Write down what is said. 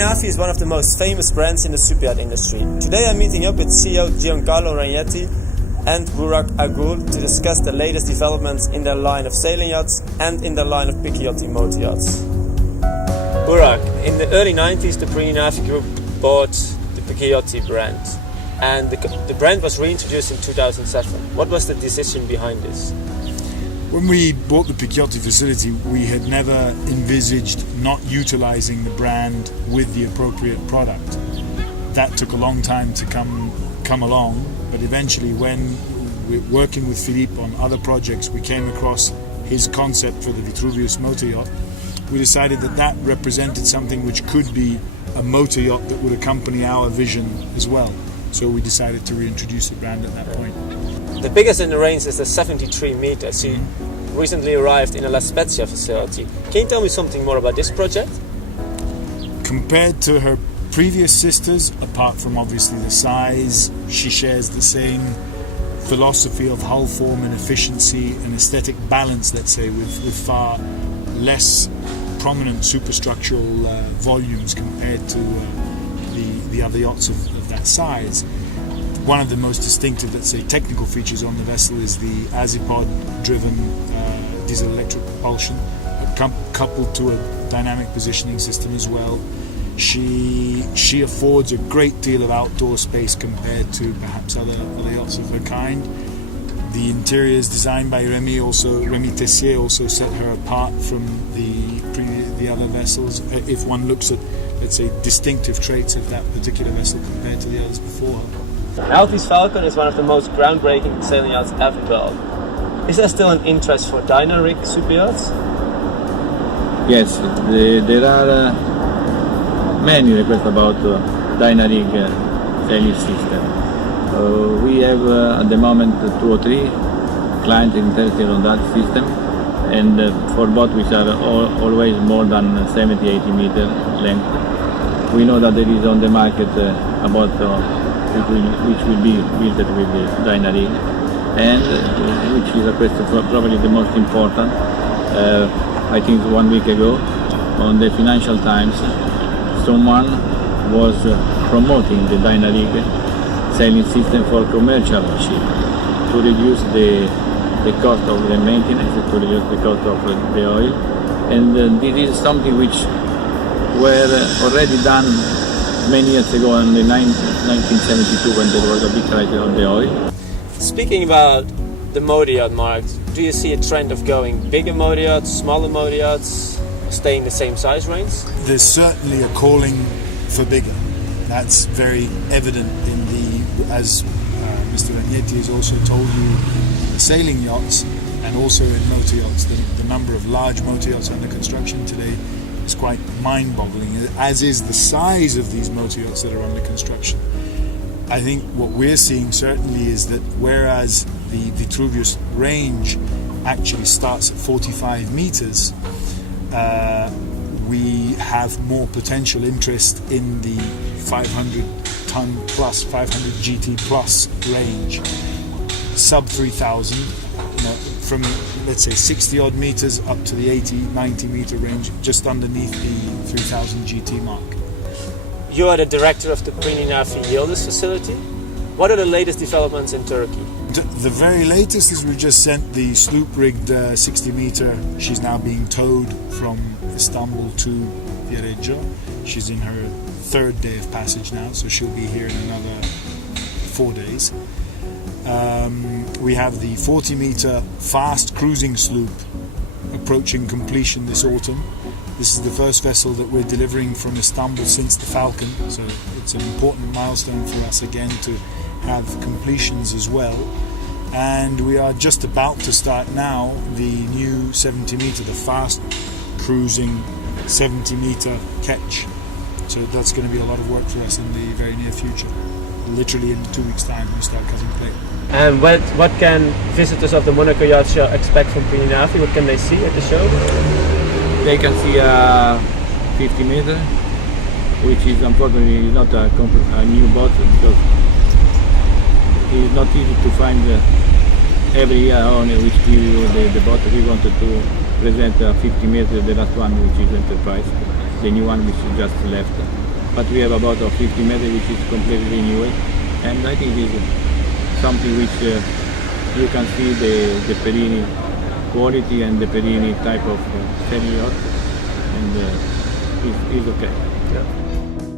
Navi is one of the most famous brands in the superyacht industry. Today I'm meeting up with CEO Giancarlo Ragnetti and Burak Agul to discuss the latest developments in their line of sailing yachts and in their line of Picchiotti motor yachts. Burak, in the early 90s the Perini Navi Group bought the Picchiotti brand, and the brand was reintroduced in 2007. What was the decision behind this? When we bought the Picchiotti facility, we had never envisaged not utilizing the brand with the appropriate product. That took a long time to come along, but eventually when we're working with Philippe on other projects, we came across his concept for the Vitruvius motor yacht. We decided that represented something which could be a motor yacht that would accompany our vision as well. So we decided to reintroduce the brand at that point. The biggest in the range is the 73 meters. You recently arrived in a La Spezia facility. Can you tell me something more about this project? Compared to her previous sisters, apart from obviously the size, she shares the same philosophy of hull form and efficiency and aesthetic balance, let's say, with far less prominent superstructural volumes compared to the other yachts of that size. One of the most distinctive, let's say, technical features on the vessel is the Azipod-driven diesel-electric propulsion, coupled to a dynamic positioning system as well. She affords a great deal of outdoor space compared to perhaps other yachts of her kind. The interiors designed by Remy Tessier also set her apart from the other vessels. If one looks at, let's say, distinctive traits of that particular vessel compared to the others before her. Altis Falcon is one of the most groundbreaking sailing yachts ever built. Is there still an interest for DynaRig superyachts? Yes, there are many requests about DynaRig sailing system. We have at the moment 2 or 3 clients interested on that system, and for boats which are always more than 70-80 meter length. We know that there is on the market about which will be built with the DynaRig, and which is a question probably the most important. I think 1 week ago on the Financial Times someone was promoting the DynaRig sailing system for commercial ships to reduce the cost of the maintenance, to reduce the cost of the oil, and this is something which were already done many years ago in the 1972 when there was a big crisis on the oil. Speaking about the motor yacht market, do you see a trend of going bigger motor yachts, smaller motor yachts, staying the same size range? There's certainly a calling for bigger. That's very evident in as Mr. Ragnetti has also told you, sailing yachts and also in motor yachts. The number of large motor yachts under construction today is quite mind-boggling, as is the size of these motor yachts that are under construction. I think what we're seeing certainly is that whereas the Vitruvius range actually starts at 45 meters, we have more potential interest in the 500 ton plus, 500 GT plus range, sub 3000, from let's say 60 odd meters up to the 80, 90 meter range, just underneath the 3000 GT mark. You are the director of the Perini Navi Yildiz facility. What are the latest developments in Turkey? The very latest is we just sent the sloop-rigged 60 meter. She's now being towed from Istanbul to Viareggio. She's in her 3rd day of passage now, so she'll be here in another 4 days. We have the 40 meter fast cruising sloop approaching completion this autumn. This is the first vessel that we're delivering from Istanbul since the Falcon, so it's an important milestone for us again to have completions as well. And we are just about to start now the new 70 meter, the fast cruising 70 meter ketch. So that's going to be a lot of work for us in the very near future. Literally in 2 weeks' time we start cutting plate. And what can visitors of the Monaco Yacht Show expect from Perini Navi? What can they see at the show? They can see a 50 meter, which is unfortunately not a new boat, because it's not easy to find every year on which give you the boat. We wanted to present a 50 meter, the last one, which is Enterprise, the new one which is just left. but we have about a 50 meter which is completely renewed, and I think this is something which you can see the Perini quality and the Perini type of sailing yacht, and it's okay. Yeah.